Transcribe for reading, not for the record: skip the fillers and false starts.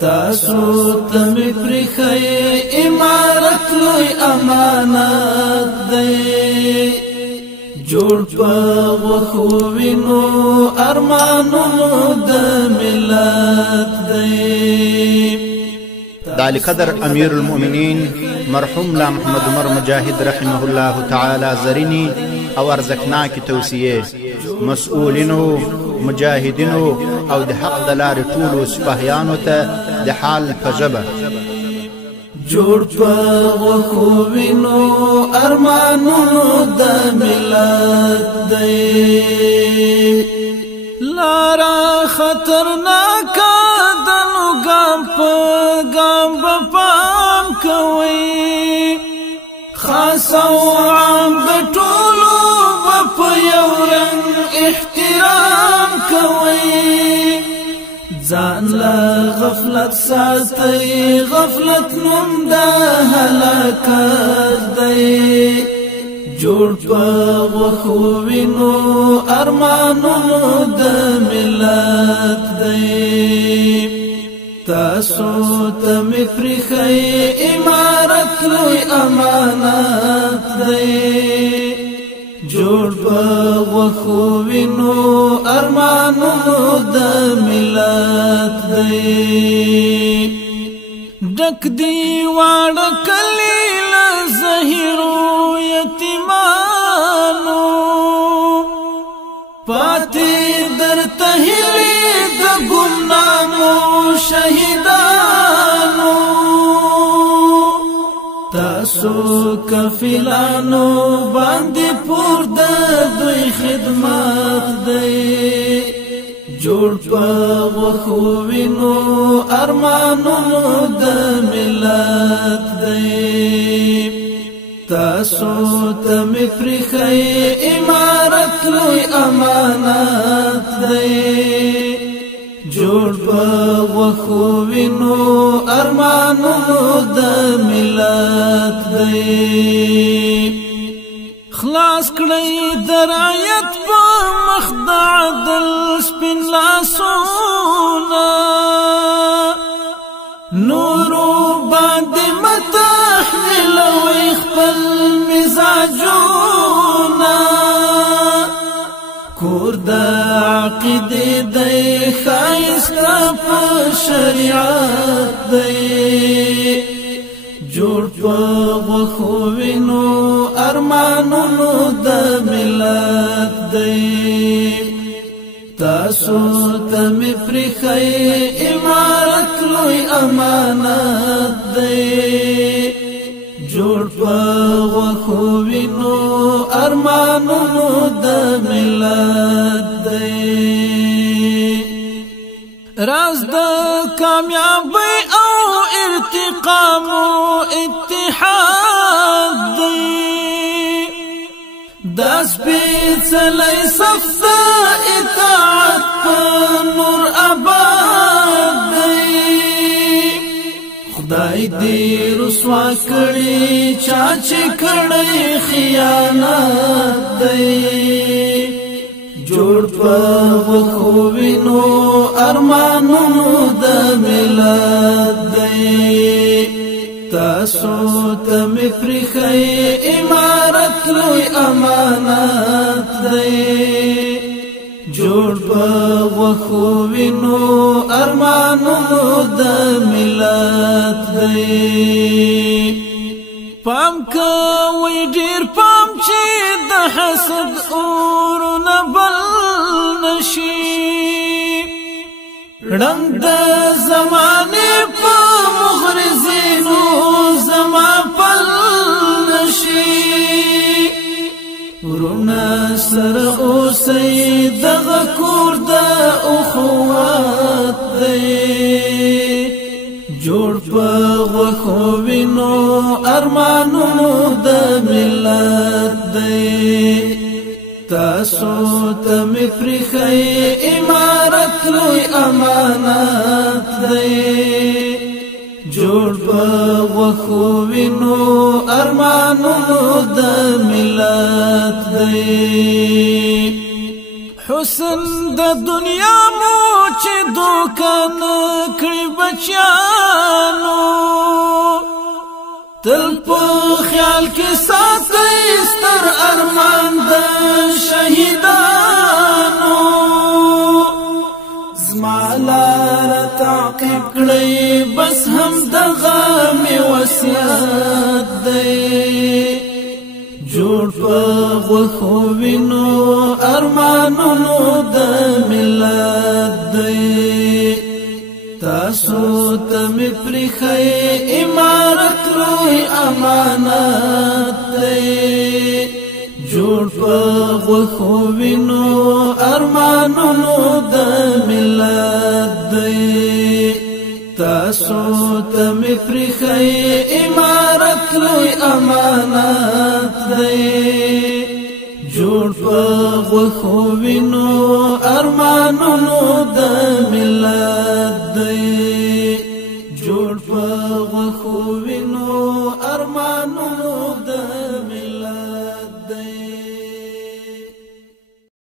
تاسو تمی پرخی امارت لوی امانت دی جوړ په وخوینو ارمانونو د ملت دی دال قدر امیر المؤمنین مرحوم لا محمد عمر مجاهد رحمه الله تعالی زرینی او ارزقناک توصیه مسؤولینو مجاهدینو او د حق د لارې ټولو سپاهیانو ته د حال په ژبه جوړ په وخوینو ارمانونو د ملت دی لارا خطرناک دنو ګام په ګام پام کوي خاص او عام د ټولو په یو رنګ احترام کوي ځان لا غفلت ساتي غفلت نوم د هلاکت دی جوړ په وخوینو ارمانونو د ملت دی تاسو تمی پرخی امارت لوی امانت دی جوړ په وخوینو ارمانونو د ملت دی ډک دی واړه کلی له زهیرو یتیمانو پاتې درته هیلې د ګمنامو شهیدانو تاسو کفیلانو باندې پور د دوی خدمت دی جوړ په وخوینو ارمانونو د ملت دی تاسو تمی پرخی امارت لوی امانت دی جوړ په وخوینو ارمانونو د ملت دی خلاص کړی درایت په مخ د عدل سپین لاسونه نورو باندې متحملوي خپل مزاجونه کور د عقیدې دی ښایسته په شریعت دی جوړ په وخوینو ارمانونو د ملت دی تاسو تمی پرخی امارت لوی امانت دی جوړ په وخوینو ارمانونو د ملت دی راز د کامیابی او ارتقام او اتحاد دی د سپېڅلي صف د اطاعت په نور آباد دی خدای دې رسوا کړي چا چې کړی خیانت دی جوړ په وخوینو ارمانونو د ملت دی تاسو تمی پرخی امارت لوی امانت دی جوړ په وخوینو ارمانونو د ملت دی پام کوي ډیر پام چې د حسد اورونه بل نشي رنگ د زمانه په مغرزینو زما پل نشي ورونه سره اوسئ دغه کور د اخوات دی جوړ په وخوینو ارمانونو د ملت دی تاسو تمی پرخی امارت لوی امانت دی جوړ په وخوینو ارمانونو د ملت دی حسن د دنیا مو چې دوکان کړی بچیانو تل په خیال کې ساتي ستر ارمان د شهیدانو زما لار تعقیب کړی بس هم دغه مې وصیت دی جوړ په غوښو وینو ارمانونو د ملت دی تاسو ته مې پرېښی امارت لوی امانت دی جوړ په غوښو وینو ارمانونو د ملت دی تاسو ته مې پرېښی امارت لوی امانت دی جوړ په غوښو وینو ارمانونو د ملت دی جوړ په غوښو وینو ارمانونو د ملت دی